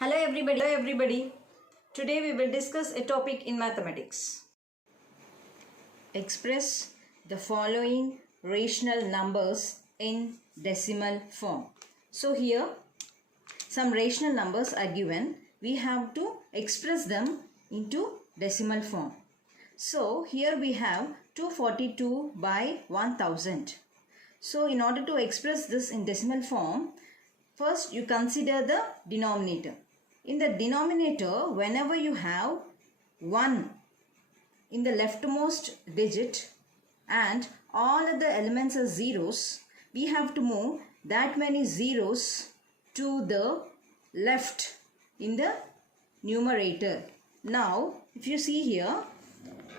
Hello everybody. Today we will discuss a topic in mathematics. Express the following rational numbers in decimal form. So here some rational numbers are given. We have to express them into decimal form. So here we have 242 by 1000. So in order to express this in decimal form, first you consider the denominator. In the denominator, whenever you have 1 in the leftmost digit and all of the elements are zeros, we have to move that many zeros to the left in the numerator. Now, if you see here,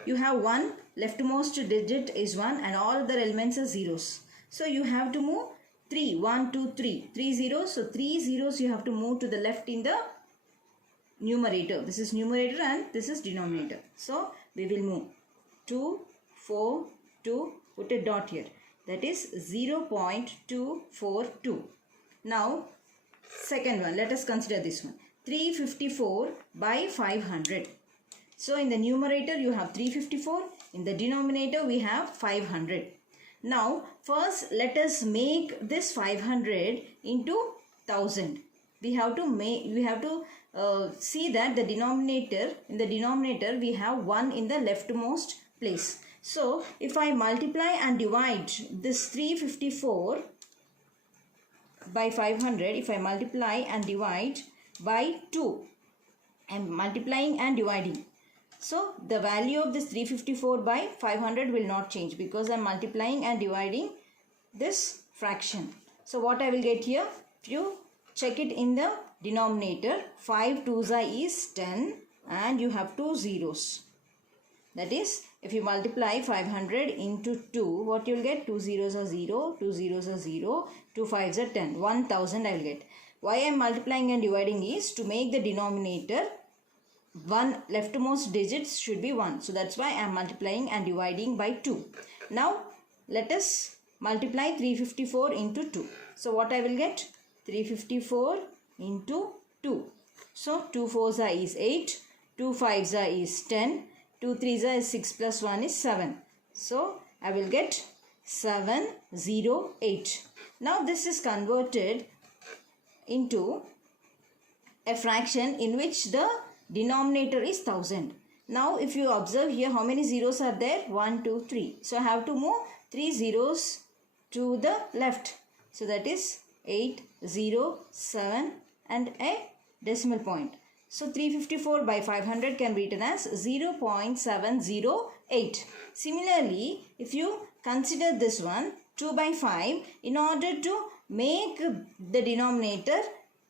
you have 1, leftmost digit is 1 and all other elements are zeros. So, you have to move 3, 1, 2, 3, 3 zeros. So, 3 zeros you have to move to the left in the numerator. This is numerator and this is denominator. So, we will move 2, 4, 2, put a dot here. That is 0.242. Now, second one, let us consider this one. 354 by 500. So, in the numerator you have 354. In the denominator we have 500. Now, first let us make this 500 into 1000. We have to see that in the denominator we have 1 in the leftmost place. So, if I multiply and divide this 354 by 500, if I multiply and divide by 2, I am multiplying and dividing. So, the value of this 354 by 500 will not change because I am multiplying and dividing this fraction. So, what I will get here, if you check it in the denominator, 5 2s is 10 and you have 2 zeros. That is, if you multiply 500 into 2, what you will get? 2 zeros are 0, 2 zeros are 0, 2 5s are 10, 1000 I will get. Why I am multiplying and dividing is to make the denominator, one leftmost digits should be 1. So, that's why I am multiplying and dividing by 2. Now, let us multiply 354 into 2. So, what I will get? 354 into 2. So, 2 4s is 8, 2 5s is 10, 2 3s is 6 plus 1 is 7. So, I will get 708. Now, this is converted into a fraction in which the denominator is 1000. Now, if you observe here, how many zeros are there? 1, 2, 3. So, I have to move 3 zeros to the left. So, that is 8, 0, 7 and a decimal point. So, 354 by 500 can be written as 0.708. Similarly, if you consider this one, 2 by 5, in order to make the denominator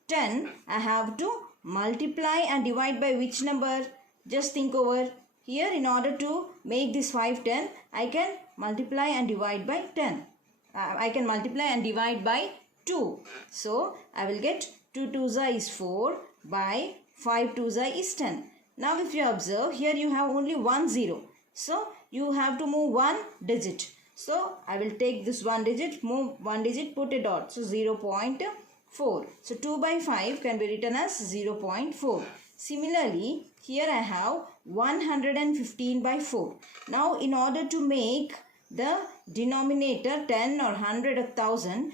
10, I have to multiply and divide by which number? Just think over. Here, in order to make this 5 10, I can multiply and divide by 10. I can multiply and divide by 2. So, I will get 2 2s is 4 by 5 2s is 10. Now, if you observe, here you have only 1 0. So, you have to move 1 digit. So, I will take this 1 digit, move 1 digit, put a dot. So, 0.4. So, 2 by 5 can be written as 0.4. Similarly, here I have 115 by 4. Now, in order to make the denominator 10 or 100 or 1000,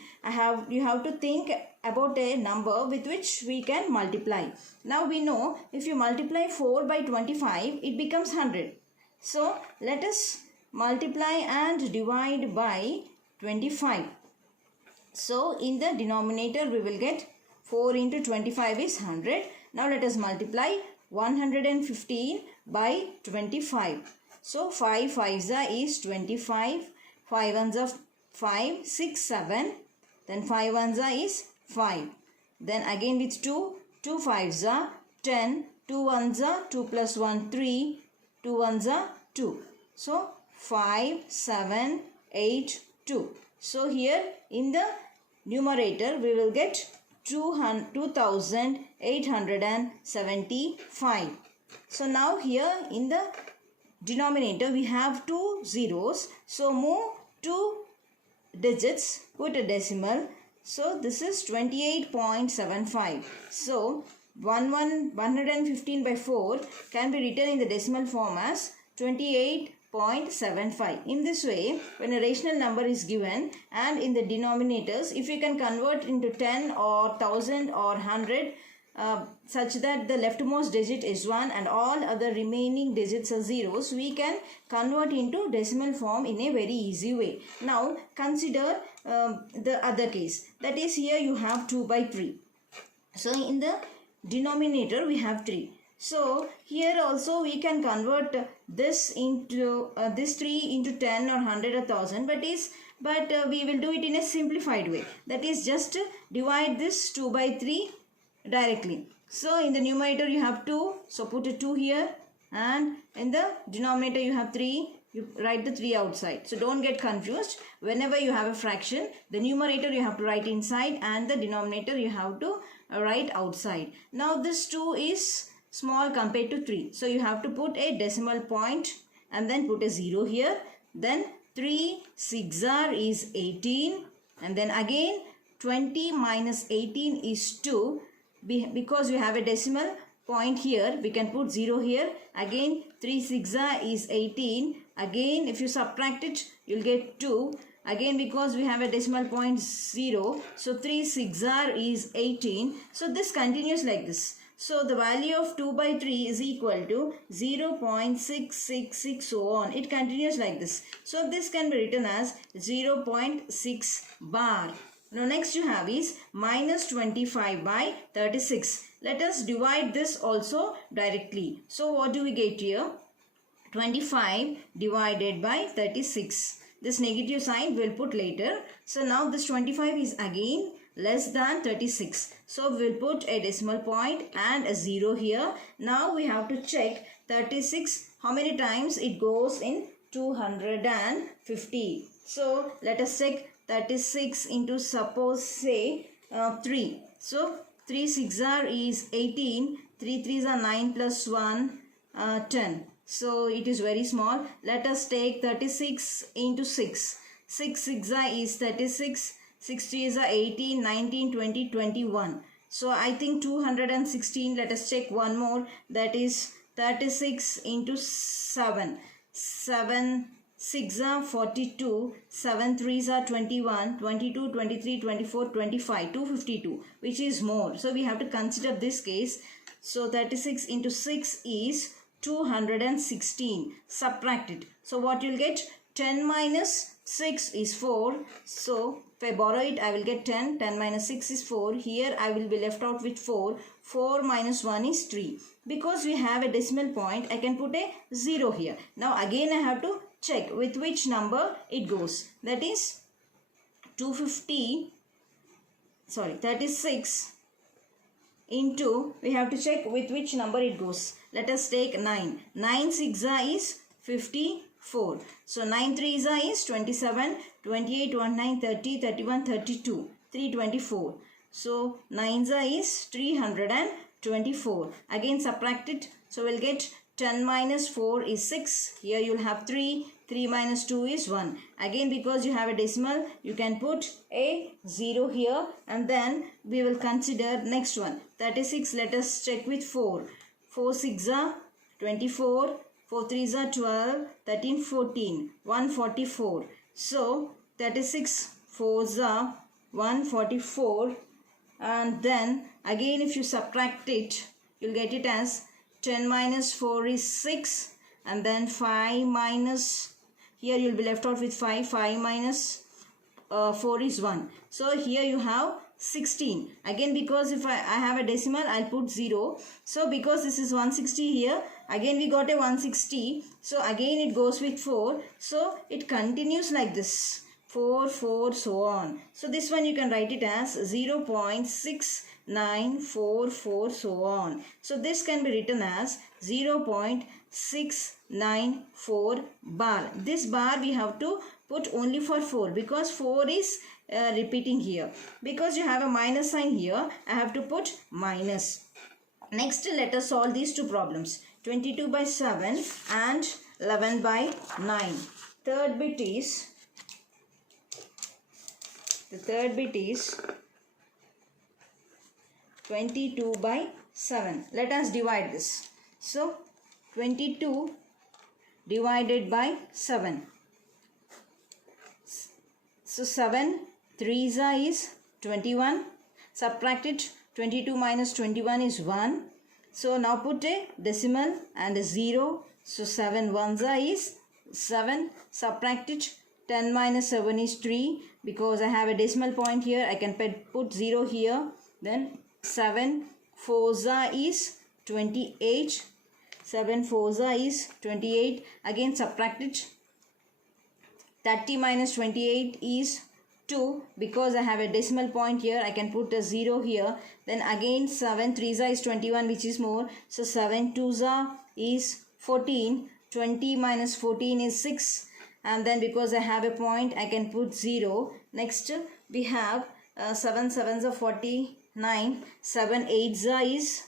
you have to think about a number with which we can multiply. Now, we know if you multiply 4 by 25, it becomes 100. So, let us multiply and divide by 25. So, in the denominator we will get 4 into 25 is 100. Now, let us multiply 115 by 25. So, 5 5s is 25, 5 1s are 5, 6, 7, then 5 1s is 5. Then again with 2, 2 5s are 10, 2 1s are 2 plus 1, 3, 2 1s are 2. So, 5, 7, 8, 2. So, here in the numerator we will get 2875. So, now here in the denominator we have 2 zeros. So, move 2 digits, put a decimal. So, this is 28.75. So, 115 by 4 can be written in the decimal form as 28.75. In this way, when a rational number is given and in the denominators, if you can convert into 10 or 1000 or 100, such that the leftmost digit is 1 and all other remaining digits are zeros, we can convert into decimal form in a very easy way. Now consider the other case, that is, here you have 2 by 3. So in the denominator we have 3. So here also we can convert this into this 3 into 10 or 100 or 1000, but we will do it in a simplified way. That is, just divide this 2 by 3 directly. So in the numerator you have 2, so put a 2 here, and in the denominator you have 3, you write the 3 outside. So don't get confused. Whenever you have a fraction, the numerator you have to write inside and the denominator you have to write outside. Now this 2 is small compared to 3, so you have to put a decimal point and then put a 0 here. Then 3 6 is 18, and then again 20 minus 18 is 2. Because we have a decimal point here, we can put 0 here. Again 3 6 is 18. Again if you subtract it, you'll get 2. Again because we have a decimal point 0, so 3 6 is 18. So this continues like this. So the value of 2 by 3 is equal to 0.666, so on. It continues like this. So this can be written as 0.6 bar. Now next you have is minus 25 by 36. Let us divide this also directly. So what do we get here? 25 divided by 36. This negative sign we'll put later. So now this 25 is again less than 36. So we'll put a decimal point and a 0 here. Now we have to check 36, how many times it goes in 250. So let us check 36 into, suppose say 3. So 3 6 is 18, 3 3s are 9 plus 1 10. So it is very small. Let us take 36 into 6. 6 6 is 36, 6 3s are 18, 19, 20, 21. So I think 216. Let us check one more, that is 36 into 7. 7 6 are 42, 7 3s are 21, 22, 23, 24, 25, 252, which is more. So we have to consider this case. So 36 into 6 is 216. Subtract it. So what you'll get? 10 minus 6 is 4. So if I borrow it, I will get 10. 10 minus 6 is 4. Here I will be left out with 4. 4 minus 1 is 3. Because we have a decimal point, I can put a 0 here. Now again I have to check with which number it goes. That is 36 into, we have to check with which number it goes. Let us take 9. 9 6 is 54. So 9 3 is 27, 28, 19, 30, 31, 32, 324. So 9 is 324. Again subtract it. So we'll get 10 minus 4 is 6. Here you'll have 3. 3 minus 2 is 1. Again because you have a decimal, you can put a 0 here, and then we will consider next one. 36, let us check with 4. 4 6 are 24. 4 3s are 12, 13, 14, 144. So 36 4s are 144, and then again if you subtract it, you'll get it as 10 minus 4 is 6, and then 5 minus, here you'll be left out with 5. 5 minus 4 is 1. So here you have 16. Again because if I have a decimal, I'll put 0. So because this is 160 here, again we got a 160. So again it goes with 4. So it continues like this. 4, 4, so on. So this one you can write it as 0.6944, so on. So this can be written as 0.694 bar. This bar we have to put only for 4 because 4 is repeating here. Because you have a minus sign here, I have to put minus. Next, let us solve these two problems. 22 by 7 and 11 by 9. Third bit is, the third bit is 22 by 7. Let us divide this. So 22 divided by 7. So 7 3s is 21. Subtract it. 22 minus 21 is 1. So now put a decimal and a 0. So 7 1s is 7. Subtract it. 10 minus 7 is 3. Because I have a decimal point here, I can put 0 here. Then 7 4s is 28. 7 4s is 28. Again subtract it. 30 minus 28 is 2. Because I have a decimal point here, I can put a 0 here. Then again 7 3s is 21, which is more. So 7 2s is 14. 20 minus 14 is 6. And then because I have a point, I can put 0. Next we have 7 7s are 49. 7 8s is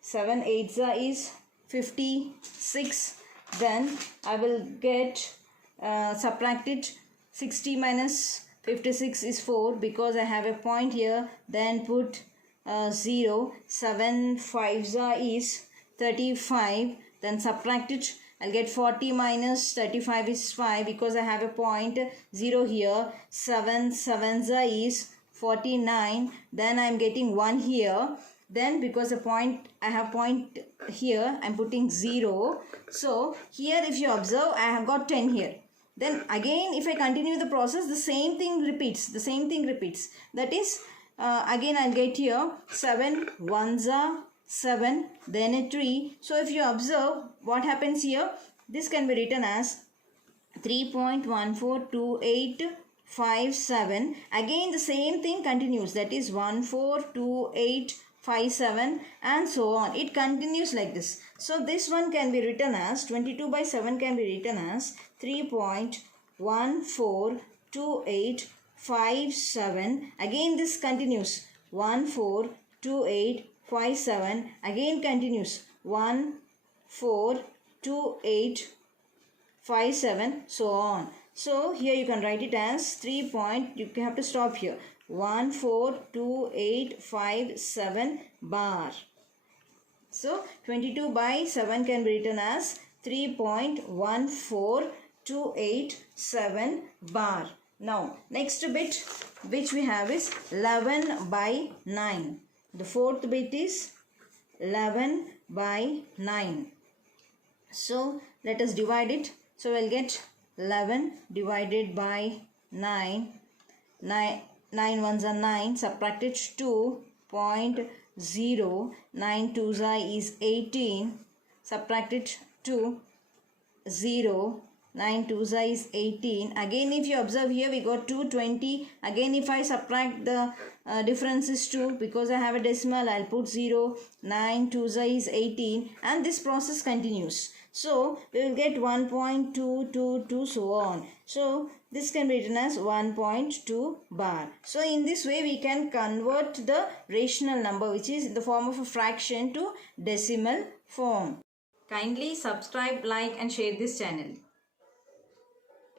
7 8s is 56. Then I will get subtract it. 60 minus 56 is 4. Because I have a point here, then put 0. 7 5s is 35. Then subtract it. I'll get 40 minus 35 is 5. Because I have a point 0 here. 7 7s is 49. Then I'm getting 1 here. Then because I have point here, I'm putting 0. So here if you observe, I have got 10 here. Then again if I continue the process, the same thing repeats. That is again I'll get here 7 1s are 7, then a 3. So if you observe what happens here, this can be written as 3.142857. Again the same thing continues, that is 142857 and so on. It continues like this. So this one can be written as 22 by 7 can be written as 3.142857. Again this continues 142857. Again continues 142857, so on. So here you can write it as 3 point, you have to stop here, 142857 bar. So 22 by 7 can be written as 3.142857 bar. Now next bit which we have is 11 by 9. The fourth bit is 11 by 9. So let us divide it. So we'll get 11 divided by 9. 9 ones are 9. Subtract it 2.0. 9 twos is 18. Subtract it 2. 0. 9 twos is 18. Again if you observe here, we got 220. Again if I subtract the difference is 2, because I have a decimal, I'll put 0. 9 twos is 18, and this process continues. So we will get 1.222, so on. So this can be written as 1.2 bar. So in this way we can convert the rational number, which is in the form of a fraction, to decimal form. Kindly subscribe, like and share this channel.